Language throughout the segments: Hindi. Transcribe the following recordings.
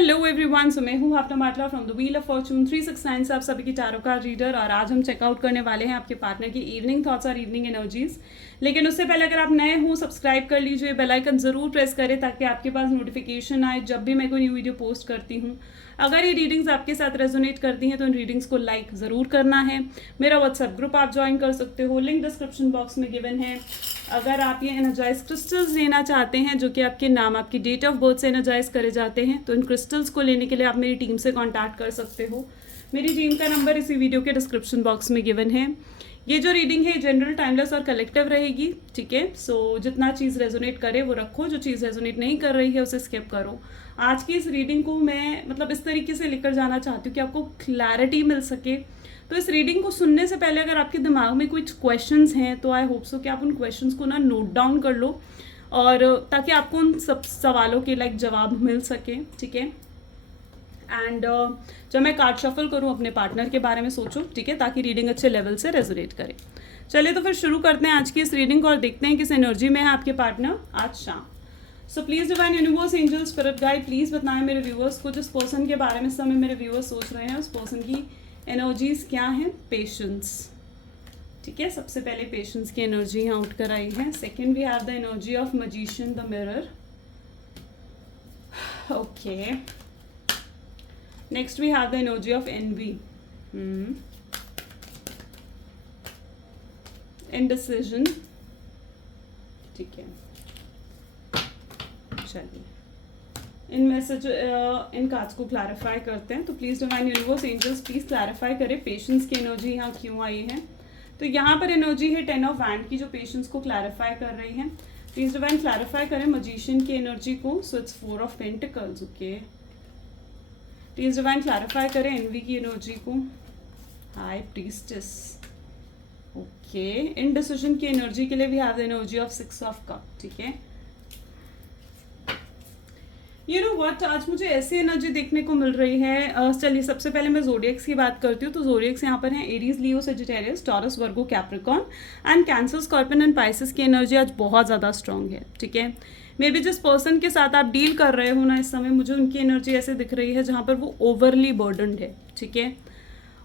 हेलो एवरीवन, सो मैं हूँ हाफना माटला from the wheel of fortune 369 से आप सभी की टैरो कार्ड रीडर। और आज हम चेकआउट करने वाले हैं आपके पार्टनर की इवनिंग थॉट्स और इवनिंग एनर्जीज। लेकिन उससे पहले अगर आप नए हो, सब्सक्राइब कर लीजिए, बेल आइकन जरूर प्रेस करें ताकि आपके पास नोटिफिकेशन आए जब भी मैं कोई न्यू वीडियो पोस्ट करती हूँ। अगर ये रीडिंग्स आपके साथ रेजोनेट करती हैं तो इन रीडिंग्स को लाइक ज़रूर करना है। मेरा व्हाट्सएप ग्रुप आप ज्वाइन कर सकते हो, लिंक डिस्क्रिप्शन बॉक्स में गिवन है। अगर आप ये एनर्जाइज क्रिस्टल्स लेना चाहते हैं जो कि आपके नाम, आपकी डेट ऑफ बर्थ से एनर्जाइज करे जाते हैं, तो इन क्रिस्टल्स को लेने के लिए आप मेरी टीम से कांटेक्ट कर सकते हो। मेरी टीम का नंबर इसी वीडियो के डिस्क्रिप्शन बॉक्स में गिवन है। ये जो रीडिंग है जनरल, टाइमलेस और कलेक्टिव रहेगी, ठीक है। सो जितना चीज़ रेजोनेट करे वो रखो, जो चीज़ रेजोनेट नहीं कर रही है उसे स्किप करो। आज की इस रीडिंग को मैं इस तरीके से लेकर जाना चाहती हूँ कि आपको क्लैरिटी मिल सके। तो इस रीडिंग को सुनने से पहले अगर आपके दिमाग में कुछ क्वेश्चंस हैं तो आई होप सो कि आप उन क्वेश्चंस को ना नोट डाउन कर लो, और ताकि आपको उन सब सवालों के जवाब मिल सके, ठीक है। एंड जब मैं कार्ड शफल करूँ अपने पार्टनर के बारे में सोचो, ठीक है, ताकि रीडिंग अच्छे लेवल से रेजोनेट करे। चलिए तो फिर शुरू करते हैं आज की इस रीडिंग को और देखते हैं किस एनर्जी में है आपके पार्टनर आज शाम। So please divine universe, angel, spirit guide, please बताएं मेरे व्यूअर्स को जिस पर्सन के बारे में समय मेरे व्यूअर्स सोच रहे हैं उस पर्सन की एनर्जीज क्या हैं। पेशेंस, ठीक है, सबसे पहले पेशेंस की एनर्जी यहाँ उठ कर आई है। Second we have the energy of magician, the mirror. Okay, next we have the energy of envy, indecision, ठीक है। चलिए इन मैसेज इन कार्ड्स को क्लैरिफाई करते हैं। तो please divine universe, angels, please clarify करें पेशेंस की एनर्जी यहाँ क्यों आई है। तो यहाँ पर एनर्जी है 10 ऑफ वैंड की जो पेशेंस को क्लैरिफाई कर रही है। प्लीज़ डिवाइन क्लैरिफाई करें मजिशियन की एनर्जी को। So it's 4 of pentacles, okay. Please divine clarify करें एनवी की एनर्जी को। High priestess, okay. इनडिसिजन की एनर्जी के लिए we have the energy of 6 of cup, ठीक है। यू नो व्हाट, आज मुझे ऐसी एनर्जी देखने को मिल रही है। चलिए सबसे पहले मैं जोडियक्स की बात करती हूँ। तो जोडियक्स यहाँ पर हैं Aries, Leo, Sagittarius, taurus, Virgo, Capricorn and cancer, scorpion and Pisces की एनर्जी आज बहुत ज़्यादा स्ट्रॉन्ग है, ठीक है। मे बी जिस पर्सन के साथ आप डील कर रहे हो ना इस समय, मुझे उनकी एनर्जी ऐसे दिख रही है जहाँ पर वो ओवरली बर्डनड है, ठीक है।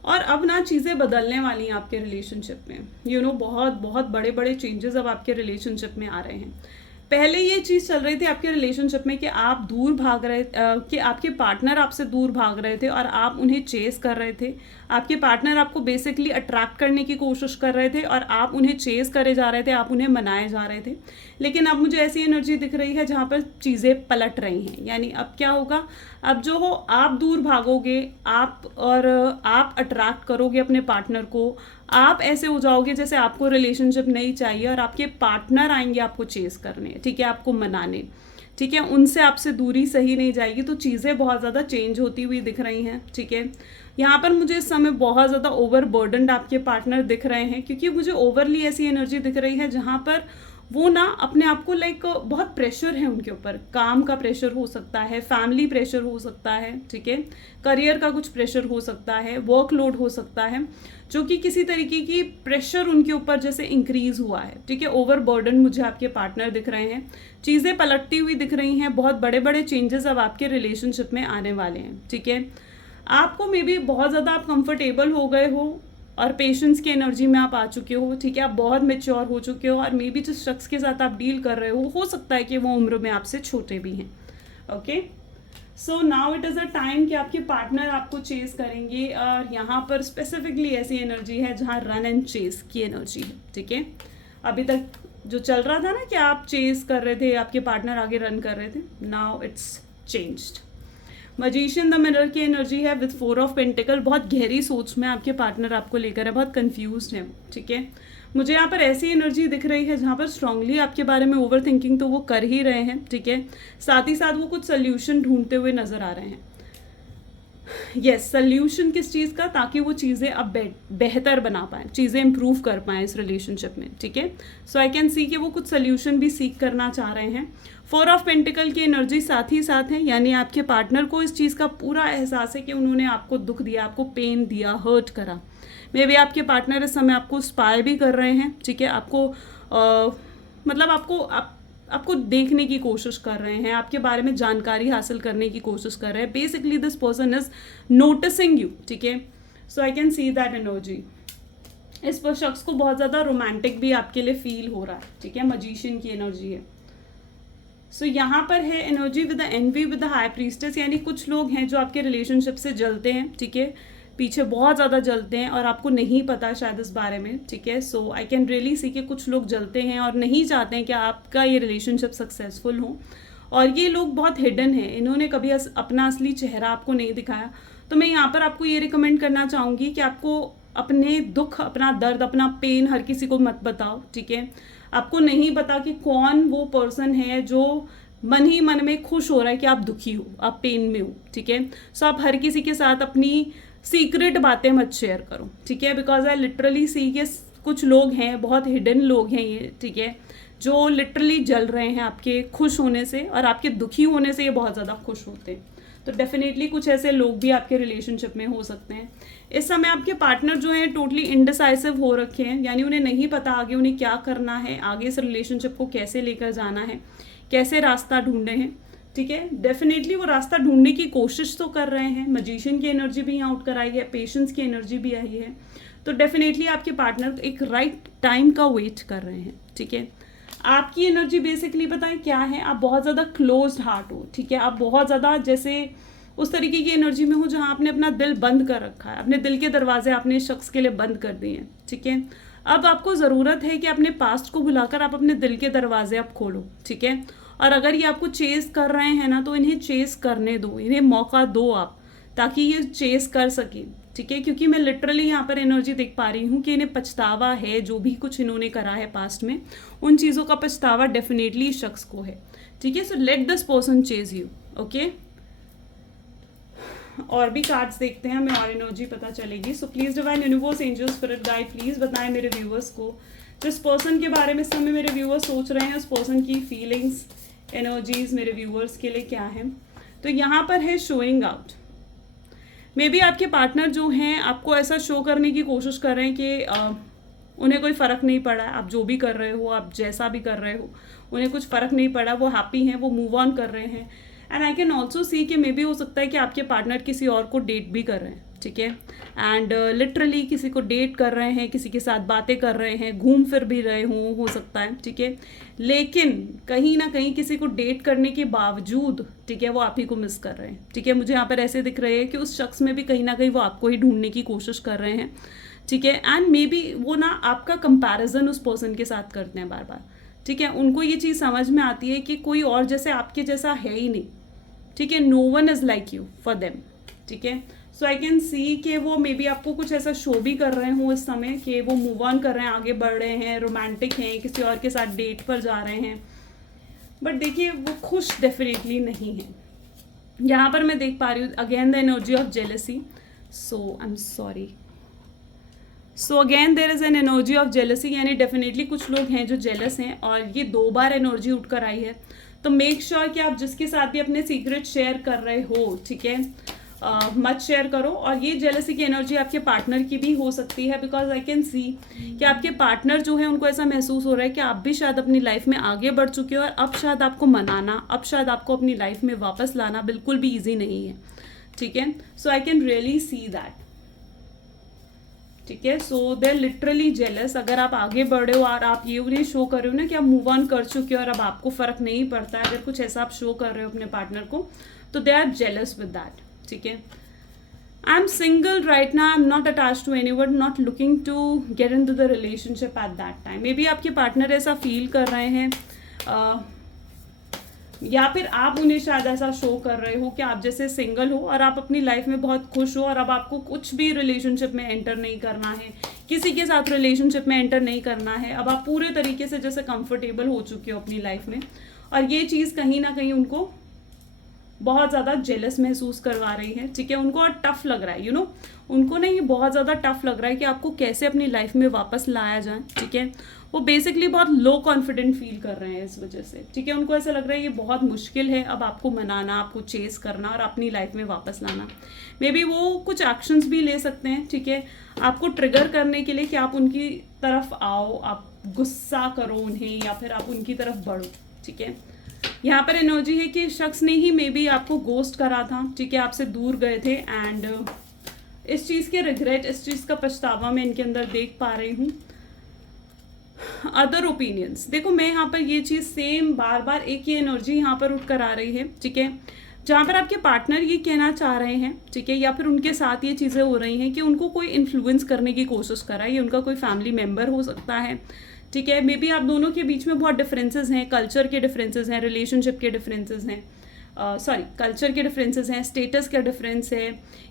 और अब ना चीज़ें बदलने वाली हैं आपके रिलेशनशिप में। यू नो बहुत बहुत बड़े बड़े चेंजेस अब आपके रिलेशनशिप में आ रहे हैं। पहले ये चीज़ चल रही थी आपके रिलेशनशिप में कि आप दूर भाग रहे कि आपके पार्टनर आपसे दूर भाग रहे थे और आप उन्हें चेस कर रहे थे। आपके पार्टनर आपको बेसिकली अट्रैक्ट करने की कोशिश कर रहे थे और आप उन्हें चेस करे जा रहे थे, आप उन्हें मनाए जा रहे थे। लेकिन अब मुझे ऐसी एनर्जी दिख रही है जहाँ पर चीज़ें पलट रही हैं। यानी अब क्या होगा, अब जो हो आप दूर भागोगे, आप अट्रैक्ट करोगे अपने पार्टनर को। आप ऐसे हो जाओगे जैसे आपको रिलेशनशिप नहीं चाहिए और आपके पार्टनर आएंगे आपको चेस करने, ठीक है, आपको मनाने, ठीक है। उनसे आपसे दूरी सही नहीं जाएगी। तो चीज़ें बहुत ज़्यादा चेंज होती हुई दिख रही हैं, ठीक है। यहाँ पर मुझे इस समय बहुत ज़्यादा ओवर बर्डनड आपके पार्टनर दिख रहे हैं, क्योंकि मुझे ओवरली ऐसी एनर्जी दिख रही है जहाँ पर वो ना अपने आप को बहुत प्रेशर है उनके ऊपर। काम का प्रेशर हो सकता है, फैमिली प्रेशर हो सकता है, ठीक है, करियर का कुछ प्रेशर हो सकता है, वर्कलोड हो सकता है, जो कि किसी तरीके की प्रेशर उनके ऊपर जैसे इंक्रीज हुआ है, ठीक है। ओवर बर्डन मुझे आपके पार्टनर दिख रहे हैं, चीज़ें पलटती हुई दिख रही हैं। बहुत बड़े बड़े चेंजेस अब आपके रिलेशनशिप में आने वाले हैं, ठीक है। आपको मे बी बहुत ज़्यादा आप कंफर्टेबल हो गए हो और पेशेंस की एनर्जी में आप आ चुके हो, ठीक है। आप बहुत मेच्योर हो चुके हो और मे बी जिस शख्स के साथ आप डील कर रहे हो सकता है कि वो उम्र में आपसे छोटे भी हैं, okay. So now it is a time कि आपके पार्टनर आपको चेस करेंगे। और यहाँ पर स्पेसिफिकली ऐसी एनर्जी है जहाँ रन एंड चेस की एनर्जी है, ठीक है। अभी तक जो चल रहा था ना कि आप चेस कर रहे थे, आपके पार्टनर आगे रन कर रहे थे, now it's changed. Magician, the mirror की एनर्जी है विद 4 ऑफ पेंटिकल। बहुत गहरी सोच में आपके पार्टनर आपको लेकर है, बहुत कंफ्यूज्ड है, ठीक है। मुझे यहाँ पर ऐसी एनर्जी दिख रही है जहाँ पर स्ट्रांगली आपके बारे में ओवर थिंकिंग तो वो कर ही रहे हैं, ठीक है। साथ ही साथ वो कुछ सोल्यूशन ढूंढते हुए नजर आ रहे हैं। यस, सोल्यूशन किस चीज़ का, ताकि वो चीज़ें अब बेहतर बना पाएँ, चीज़ें इंप्रूव कर पाएँ इस रिलेशनशिप में, ठीक है। सो आई कैन सी कि वो कुछ सोल्यूशन भी सीख करना चाह रहे हैं। 4 ऑफ पेंटिकल की एनर्जी साथ ही साथ है, यानी आपके पार्टनर को इस चीज़ का पूरा एहसास है कि उन्होंने आपको दुख दिया, आपको पेन दिया, हर्ट करा। मे बी आपके पार्टनर इस समय आपको स्पाई भी कर रहे हैं, ठीक है। आपको आपको देखने की कोशिश कर रहे हैं, आपके बारे में जानकारी हासिल करने की कोशिश कर रहे हैं. Basically this person is noticing you. ठीक है, so I can see that energy. इस पर शख्स को बहुत ज़्यादा रोमांटिक भी आपके लिए फील हो रहा है. ठीक है, मजीशियन की एनर्जी है. सो यहाँ पर है energy with the envy with the high priestess, यानी कुछ लोग हैं जो आपके रिलेशनशिप से जलते हैं. ठीक है, पीछे बहुत ज़्यादा जलते हैं और आपको नहीं पता शायद इस बारे में. ठीक है, सो आई कैन रियली सी कि कुछ लोग जलते हैं और नहीं चाहते हैं कि आपका ये रिलेशनशिप सक्सेसफुल हो. और ये लोग बहुत हिडन हैं, इन्होंने कभी अपना असली चेहरा आपको नहीं दिखाया. तो मैं यहाँ पर आपको ये रिकमेंड करना चाहूँगी कि आपको अपने दुख, अपना दर्द, अपना पेन हर किसी को मत बताओ. ठीक है, आपको नहीं पता कि कौन वो पर्सन है जो मन ही मन में खुश हो रहा है कि आप दुखी हो, आप पेन में हो. ठीक है, सो आप हर किसी के साथ अपनी सीक्रेट बातें मत शेयर करो. ठीक है, बिकॉज आई लिटरली सी के कुछ लोग हैं, बहुत हिडन लोग हैं ये. ठीक है, जो लिटरली जल रहे हैं आपके खुश होने से, और आपके दुखी होने से ये बहुत ज़्यादा खुश होते हैं. तो डेफिनेटली कुछ ऐसे लोग भी आपके रिलेशनशिप में हो सकते हैं. इस समय आपके पार्टनर जो हैं टोटली इनडिसाइसिव हो रखे हैं, यानी उन्हें नहीं पता आगे उन्हें क्या करना है, आगे इस रिलेशनशिप को कैसे लेकर जाना है, कैसे रास्ता ढूंढे हैं. ठीक है, डेफिनेटली वो रास्ता ढूंढने की कोशिश तो कर रहे हैं. मजीशियन की एनर्जी भी यहाँ आउट कराई है, पेशेंस की एनर्जी भी आई है. तो डेफिनेटली आपके पार्टनर एक राइट टाइम का वेट कर रहे हैं. ठीक है, आपकी एनर्जी बेसिकली बताएं क्या है, आप बहुत ज़्यादा क्लोज्ड हार्ट हो. ठीक है, आप बहुत ज़्यादा जैसे उस तरीके की एनर्जी में हो जहाँ आपने अपना दिल बंद कर रखा है, अपने दिल के दरवाजे आपने शख्स के लिए बंद कर दिए हैं. ठीक है, अब आपको ज़रूरत है कि अपने पास्ट को भुलाकर आप अपने दिल के दरवाजे आप खोलो. ठीक है, और अगर ये आपको चेस कर रहे हैं ना, तो इन्हें चेस करने दो, इन्हें मौका दो आप, ताकि ये चेस कर सके. ठीक है, क्योंकि मैं लिटरली यहाँ पर एनर्जी देख पा रही हूँ कि इन्हें पछतावा है, जो भी कुछ इन्होंने करा है पास्ट में, उन चीज़ों का पछतावा डेफिनेटली शख्स को है. ठीक है, so let this person chase you. Okay, और भी कार्ड्स देखते हैं, हमें और एनर्जी पता चलेगी. So please divine universe, angel, spirit guide, please बताएं मेरे व्यूवर्स को जिस पर्सन के बारे में इस समय मेरे व्यूवर्स सोच रहे हैं, उस पर्सन की फीलिंग्स, एनर्जीज मेरे व्यूवर्स के लिए क्या है. तो यहाँ पर है शोइंग आउट. मे बी आपके पार्टनर जो हैं आपको ऐसा शो करने की कोशिश कर रहे हैं कि उन्हें कोई फ़र्क नहीं पड़ा है, आप जो भी कर रहे हो, आप जैसा भी कर रहे हो, उन्हें कुछ फ़र्क नहीं पड़ा, वो हैप्पी हैं, वो मूव ऑन कर रहे हैं. And I can also see कि मे बी हो सकता है कि आपके पार्टनर किसी और को डेट भी कर रहे हैं. ठीक है, एंड लिटरली किसी को डेट कर रहे हैं, किसी के साथ बातें कर रहे हैं, घूम फिर भी रहे हों, हो सकता है. ठीक है, लेकिन कहीं ना कहीं किसी को डेट करने के बावजूद, ठीक है, वो आप ही को मिस कर रहे हैं. ठीक है, मुझे यहाँ पर ऐसे दिख रहे हैं कि उस शख्स में भी कहीं ना कहीं वो आपको ही ढूंढने की कोशिश कर रहे हैं. ठीक है, एंड मे बी वो ना आपका कंपैरिजन उस पर्सन के साथ करते हैं बार बार. ठीक है, उनको ये चीज़ समझ में आती है कि कोई और जैसे आपके जैसा है ही नहीं. ठीक है, no one is like you for them. ठीक है, सो आई कैन सी कि वो मे बी आपको कुछ ऐसा शो भी कर रहे हो इस समय कि वो मूव ऑन कर रहे हैं, आगे बढ़ रहे हैं, रोमांटिक हैं, किसी और के साथ डेट पर जा रहे हैं. बट देखिए वो खुश डेफिनेटली नहीं है. यहाँ पर मैं देख पा रही हूँ again the energy of jealousy. So I am sorry. So again there is an energy of jealousy, यानी डेफिनेटली कुछ लोग हैं जो जेलस हैं, और ये 2 बार एनर्जी उठ कर आई है. तो मेक श्योर कि आप जिसके साथ भी अपने सीक्रेट शेयर कर रहे हो, ठीक है, मत शेयर करो. और ये जेलसी की एनर्जी आपके पार्टनर की भी हो सकती है, बिकॉज आई कैन सी कि आपके पार्टनर जो है उनको ऐसा महसूस हो रहा है कि आप भी शायद अपनी लाइफ में आगे बढ़ चुके हो, और अब शायद आपको मनाना, अब शायद आपको अपनी लाइफ में वापस लाना बिल्कुल भी ईजी नहीं है. ठीक है, so I can really see that. ठीक है, so they are literally jealous. अगर आप आगे बढ़े हो और आप ये उन्हें शो कर रहे हो ना कि आप मूव ऑन कर चुके हो और अब आपको फ़र्क नहीं पड़ता है, अगर कुछ ऐसा आप शो कर रहे हो अपने पार्टनर को, तो they are jealous with that. ठीक है, I am single right now, I am not attach to anyone, not looking to get into the relationship at that time. Maybe आपके पार्टनर ऐसा फील कर रहे हैं, या फिर आप उन्हें शायद ऐसा शो कर रहे हो कि आप जैसे सिंगल हो और आप अपनी लाइफ में बहुत खुश हो, और अब आपको कुछ भी रिलेशनशिप में एंटर नहीं करना है, किसी के साथ रिलेशनशिप में एंटर नहीं करना है. अब आप पूरे तरीके से जैसे कंफर्टेबल हो चुके हो अपनी लाइफ में, और ये चीज़ कहीं ना कहीं उनको बहुत ज़्यादा जेलस महसूस करवा रही है. ठीक है, उनको और टफ लग रहा है, यू नो, उनको ना ये बहुत ज़्यादा टफ लग रहा है कि आपको कैसे अपनी लाइफ में वापस लाया जाए. ठीक है, वो बेसिकली बहुत लो कॉन्फिडेंट फील कर रहे हैं इस वजह से. ठीक है, उनको ऐसा लग रहा है ये बहुत मुश्किल है अब आपको मनाना, आपको चेस करना और अपनी लाइफ में वापस लाना. मे बी वो कुछ एक्शंस भी ले सकते हैं, ठीक है, आपको ट्रिगर करने के लिए कि आप उनकी तरफ आओ, आप गुस्सा करो उन्हें, या फिर आप उनकी तरफ बढ़ो. ठीक है। यहाँ पर एनर्जी है कि इस शख्स ने ही मे बी आपको गोस्ट करा था, ठीक है, आपसे दूर गए थे, एंड इस चीज़ के रिग्रेट, इस चीज़ का पछतावा मैं इनके अंदर देख पा रही हूँ। अदर ओपिनियंस, देखो मैं यहाँ पर ये चीज़ सेम बार बार एक ही एनर्जी यहाँ पर उठ कर आ रही है, ठीक है, जहाँ पर आपके पार्टनर ये कहना चाह रहे हैं, ठीक है, या फिर उनके साथ ये चीज़ें हो रही हैं कि उनको कोई इन्फ्लुएंस करने की कोशिश कर रहा है, ये उनका कोई फैमिली मेम्बर हो सकता है, ठीक है, मे बी आप दोनों के बीच में बहुत डिफरेंसेस हैं, कल्चर के डिफरेंसेस हैं, रिलेशनशिप के डिफरेंसेस हैं, सॉरी कल्चर के डिफरेंसेस हैं, स्टेटस का डिफरेंस है,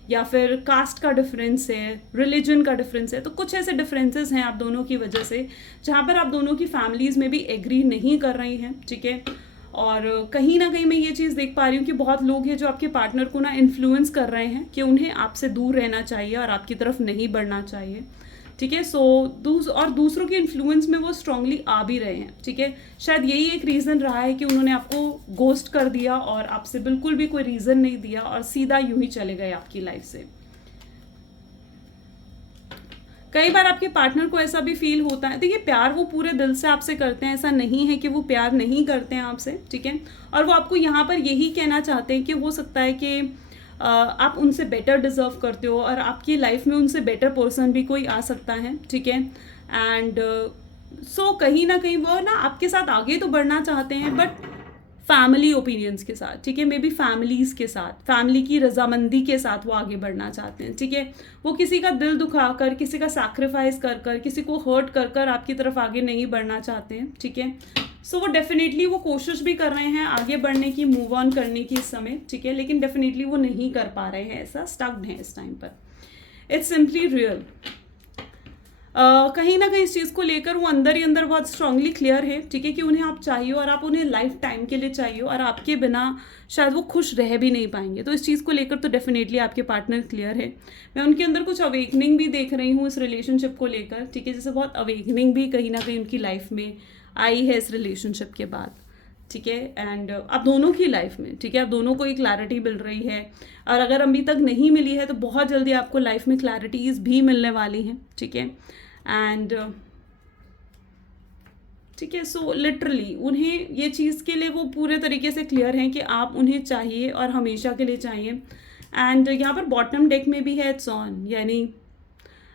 या फिर कास्ट का डिफरेंस है, रिलीजन का डिफरेंस है, तो कुछ ऐसे डिफरेंसेस हैं आप दोनों की वजह से जहाँ पर आप दोनों की फैमिलीज़ में भी एग्री नहीं कर रही हैं, ठीक है। और कहीं ना कहीं मैं ये चीज़ देख पा रही हूँ कि बहुत लोग हैं जो आपके पार्टनर को ना इन्फ्लुएंस कर रहे हैं कि उन्हें आपसे दूर रहना चाहिए और आपकी तरफ नहीं बढ़ना चाहिए, ठीक है। सो दूसरों के इन्फ्लुएंस में वो स्ट्रांगली आ भी रहे हैं, ठीक है। शायद यही एक रीज़न रहा है कि उन्होंने आपको गोस्ट कर दिया और आपसे बिल्कुल भी कोई रीज़न नहीं दिया और सीधा यूं ही चले गए आपकी लाइफ से। कई बार आपके पार्टनर को ऐसा भी फील होता है, देखिए प्यार वो पूरे दिल से आपसे करते हैं, ऐसा नहीं है कि वो प्यार नहीं करते हैं आपसे, ठीक है, और वो आपको यहाँ पर यही कहना चाहते हैं कि हो सकता है कि आप उनसे बेटर डिजर्व करते हो और आपकी लाइफ में उनसे बेटर पर्सन भी कोई आ सकता है, ठीक है। एंड सो कहीं ना कहीं वो ना आपके साथ आगे तो बढ़ना चाहते हैं बट फैमिली ओपिनियंस के साथ, ठीक है, मे बी फैमिलीज़ के साथ, फैमिली की रजामंदी के साथ वो आगे बढ़ना चाहते हैं, ठीक है। वो किसी का दिल दुखा कर, किसी का सैक्रिफाइस कर कर, किसी को हर्ट कर कर आपकी तरफ आगे नहीं बढ़ना चाहते हैं, ठीक है। सो वो डेफिनेटली वो कोशिश भी कर रहे हैं आगे बढ़ने की, मूव ऑन करने की इस समय, ठीक है, लेकिन डेफिनेटली वो नहीं कर पा रहे हैं, ऐसा स्टक्ड है इस टाइम पर। It's simply real. कहीं ना कहीं इस चीज़ को लेकर वो अंदर ही अंदर बहुत स्ट्रांगली क्लियर है, ठीक है, कि उन्हें आप चाहिए और आप उन्हें लाइफ टाइम के लिए चाहिए और आपके बिना शायद वो खुश रह भी नहीं पाएंगे। तो इस चीज़ को लेकर तो डेफिनेटली आपके पार्टनर क्लियर है। मैं उनके अंदर कुछ अवेकनिंग भी देख रही हूँ इस रिलेशनशिप को लेकर, ठीक है, जैसे बहुत अवेकनिंग भी कहीं ना कहीं उनकी लाइफ में आई है इस रिलेशनशिप के बाद, ठीक है। एंड आप दोनों की लाइफ में, ठीक है, आप दोनों को एक क्लैरिटी मिल रही है और अगर अभी तक नहीं मिली है तो बहुत जल्दी आपको लाइफ में क्लैरिटीज़ भी मिलने वाली हैं, ठीक है। एंड ठीक है, सो लिटरली उन्हें ये चीज़ के लिए वो पूरे तरीके से क्लियर हैं कि आप उन्हें चाहिए और हमेशा के लिए चाहिए। एंड यहाँ पर बॉटम डेक में भी है इट्स ऑन, यानी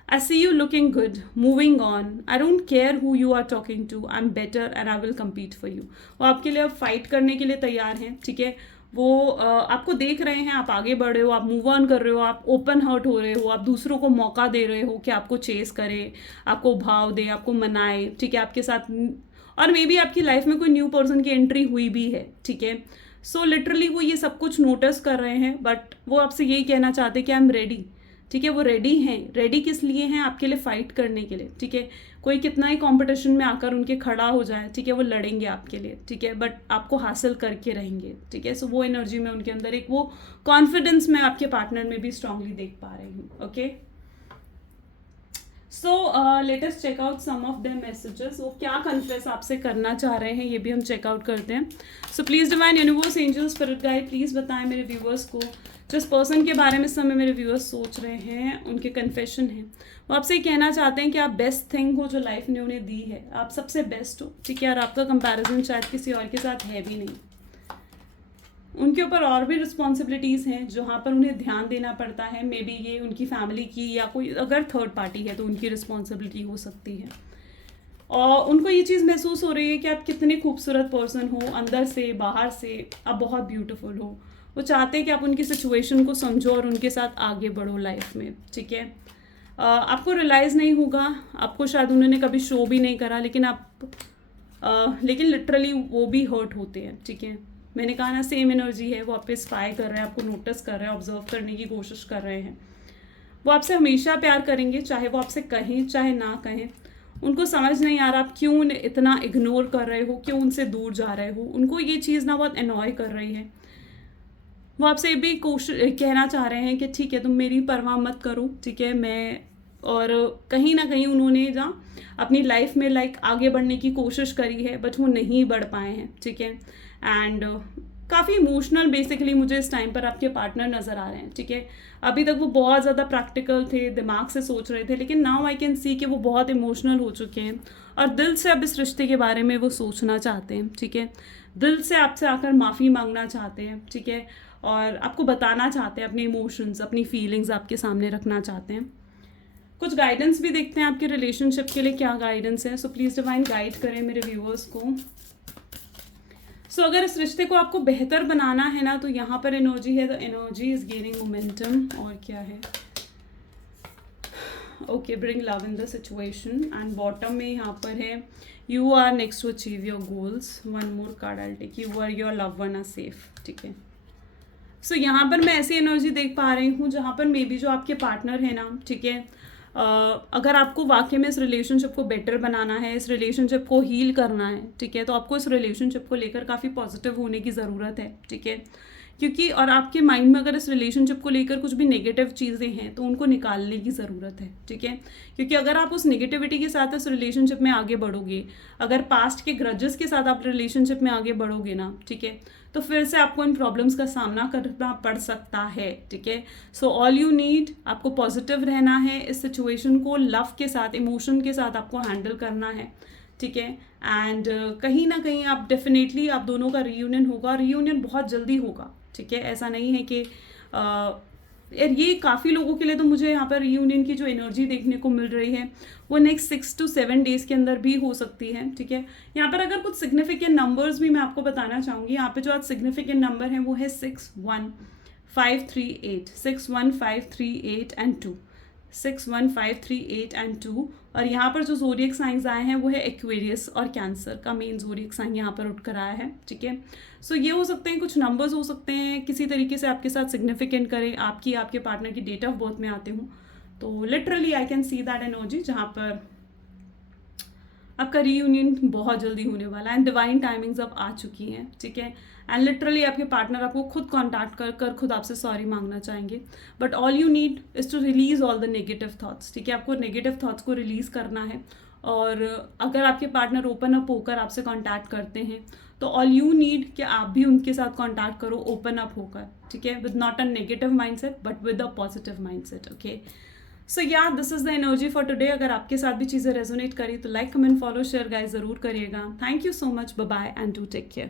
I see you looking good, moving on, I don't care who you are talking to, I am better and I will compete for you. वो आपके लिए अब फाइट करने के लिए तैयार हैं, ठीक है। वो आपको देख रहे हैं, आप आगे बढ़ रहे हो, आप मूव ऑन कर रहे हो, आप ओपन हार्ट हो रहे हो, आप दूसरों को मौका दे रहे हो कि आपको चेस करे, आपको भाव दे, आपको मनाए, ठीक है, आपके साथ, और मे बी आपकी लाइफ में कोई न्यू पर्सन की एंट्री हुई भी है, ठीक है। सो लिटरली वो ये सब कुछ नोटिस कर रहे हैं बट वो आपसे यही कहना चाहते हैं कि आई एम रेडी, ठीक है। वो रेडी हैं, रेडी किस लिए हैं? आपके लिए फाइट करने के लिए, ठीक है। कोई कितना ही कंपटीशन में आकर उनके खड़ा हो जाए, ठीक है, वो लड़ेंगे आपके लिए, ठीक है, बट आपको हासिल करके रहेंगे, ठीक है। सो वो एनर्जी में उनके अंदर एक वो कॉन्फिडेंस मैं आपके पार्टनर में भी स्ट्रांगली देख पा रही हूँ, okay. So let us check out some of their messages. वो क्या कन्फेस आपसे करना चाह रहे हैं ये भी हम चेकआउट करते हैं। So please divine universe, angel, spirit guide, please बताएं मेरे व्यूअर्स को जिस पर्सन के बारे में इस समय मेरे व्यूअर्स सोच रहे हैं, उनके कन्फेशन है, वो आपसे कहना चाहते हैं कि आप बेस्ट थिंग हो जो लाइफ ने उन्हें दी है, आप सबसे बेस्ट हो, ठीक है, और आपका कंपैरिजन शायद किसी और के साथ है भी नहीं। उनके ऊपर और भी रिस्पॉन्सिबिलिटीज़ हैं जहाँ पर उन्हें ध्यान देना पड़ता है, मे बी ये उनकी फैमिली की या कोई अगर थर्ड पार्टी है तो उनकी रिस्पॉन्सिबिलिटी हो सकती है। और उनको ये चीज़ महसूस हो रही है कि आप कितने खूबसूरत पर्सन हो, अंदर से बाहर से आप बहुत ब्यूटीफुल हो। वो चाहते हैं कि आप उनकी सिचुएशन को समझो और उनके साथ आगे बढ़ो लाइफ में, ठीक है। आपको रियलाइज़ नहीं होगा, आपको शायद उन्होंने कभी शो भी नहीं करा, लेकिन लेकिन लिटरली वो भी हर्ट होते हैं, ठीक है। मैंने कहा ना, सेम एनर्जी है, वो आप पे स्पाई कर रहे हैं, आपको नोटिस कर रहे हैं, ऑब्जर्व करने की कोशिश कर रहे हैं। वो आपसे हमेशा प्यार करेंगे, चाहे वो आपसे कहें चाहे ना कहें। उनको समझ नहीं आ रहा आप क्यों उन्हें इतना इग्नोर कर रहे हो, क्यों उनसे दूर जा रहे हो। उनको ये चीज़ ना बहुत अनॉय कर रही है। वो आपसे भी कहना चाह रहे हैं कि ठीक है, तुम मेरी परवाह मत करो, ठीक है, मैं, और कहीं ना कहीं उन्होंने ना अपनी लाइफ में आगे बढ़ने की कोशिश करी है बट वो नहीं बढ़ पाए हैं, ठीक है। एंड काफ़ी इमोशनल बेसिकली मुझे इस टाइम पर आपके पार्टनर नज़र आ रहे हैं, ठीक है। अभी तक वो बहुत ज़्यादा प्रैक्टिकल थे, दिमाग से सोच रहे थे, लेकिन नाउ आई कैन सी कि वो बहुत इमोशनल हो चुके हैं और दिल से अब इस रिश्ते के बारे में वो सोचना चाहते हैं, ठीक है। दिल से आपसे आकर माफ़ी मांगना चाहते हैं, ठीक है, और आपको बताना चाहते हैं अपने इमोशंस, अपनी फीलिंग्स आपके सामने रखना चाहते हैं। कुछ गाइडेंस भी देखते हैं आपके रिलेशनशिप के लिए क्या गाइडेंस है। सो प्लीज़ डिवाइन गाइड करें मेरे व्यूअर्स को। सो अगर इस रिश्ते को आपको बेहतर बनाना है ना, तो यहाँ पर एनर्जी है, तो एनर्जी इज गेनिंग मोमेंटम। और क्या है, okay, bring love in the situation. And bottom में यहाँ पर है you are next to achieve your goals. One more card I take, you are your love one are safe, ठीक है। सो यहाँ पर मैं ऐसी एनर्जी देख पा रही हूँ जहाँ पर मे बी जो आपके पार्टनर है ना, ठीक है, अगर आपको वाकई में इस रिलेशनशिप को बेटर बनाना है, इस रिलेशनशिप को हील करना है, ठीक है, तो आपको इस रिलेशनशिप को लेकर काफ़ी पॉजिटिव होने की ज़रूरत है, ठीक है, क्योंकि और आपके माइंड में अगर इस रिलेशनशिप को लेकर कुछ भी नेगेटिव चीज़ें हैं तो उनको निकालने की ज़रूरत है, ठीक है, क्योंकि अगर आप उस नेगेटिविटी के साथ इस रिलेशनशिप में आगे बढ़ोगे, अगर पास्ट के ग्रजेस के साथ आप रिलेशनशिप में आगे बढ़ोगे ना, ठीक है, तो फिर से आपको इन प्रॉब्लम्स का सामना करना पड़ सकता है, ठीक है। सो ऑल यू नीड, आपको पॉजिटिव रहना है, इस सिचुएशन को लव के साथ, इमोशन के साथ आपको हैंडल करना है, ठीक है। एंड कहीं ना कहीं आप डेफिनेटली आप दोनों का रीयूनियन होगा, रीयूनियन बहुत जल्दी होगा, ठीक है। ऐसा नहीं है कि यार ये काफ़ी लोगों के लिए तो मुझे यहाँ पर रीयूनियन की जो एनर्जी देखने को मिल रही है वो नेक्स्ट 6 to 7 डेज़ के अंदर भी हो सकती है, ठीक है। यहाँ पर अगर कुछ सिग्निफिकेंट नंबर्स भी मैं आपको बताना चाहूँगी। यहाँ पे जो आज सिग्निफिकेंट नंबर है वो है 61538, 61538 एंड 2, 61538 एंड 2। और यहाँ पर जो ज़ोडिएक साइंस आए हैं वो है एक्वेरियस और कैंसर का मेन ज़ोडिएक साइन यहाँ पर उठ कर आया है, ठीक है। सो ये हो सकते हैं, कुछ नंबर्स हो सकते हैं किसी तरीके से आपके साथ सिग्निफिकेंट करें, आपके पार्टनर की डेट ऑफ बर्थ में आते हों, तो literally I can see that energy जहाँ पर आपका रीयूनियन बहुत जल्दी होने वाला है एंड डिवाइन टाइमिंग्स अब आ चुकी हैं, ठीक है। एंड लिटरली आपके पार्टनर आपको खुद कॉन्टैक्ट कर खुद आपसे सॉरी मांगना चाहेंगे, but all you need is to release all the negative thoughts, ठीक है। आपको नेगेटिव थाट्स को रिलीज करना है, और अगर आपके पार्टनर ओपन अप होकर आपसे कॉन्टैक्ट करते हैं तो ऑल यू नीड कि आप भी उनके साथ कॉन्टैक्ट करो ओपन अप होकर, ठीक है, with not a negative mindset but with a positive mindset, okay. So yeah this is the energy for today. अगर आपके साथ भी चीज़ें रेजोनेट करी तो like, comment, follow, share guys ज़रूर करिएगा। Thank you so much, bye bye and do take care.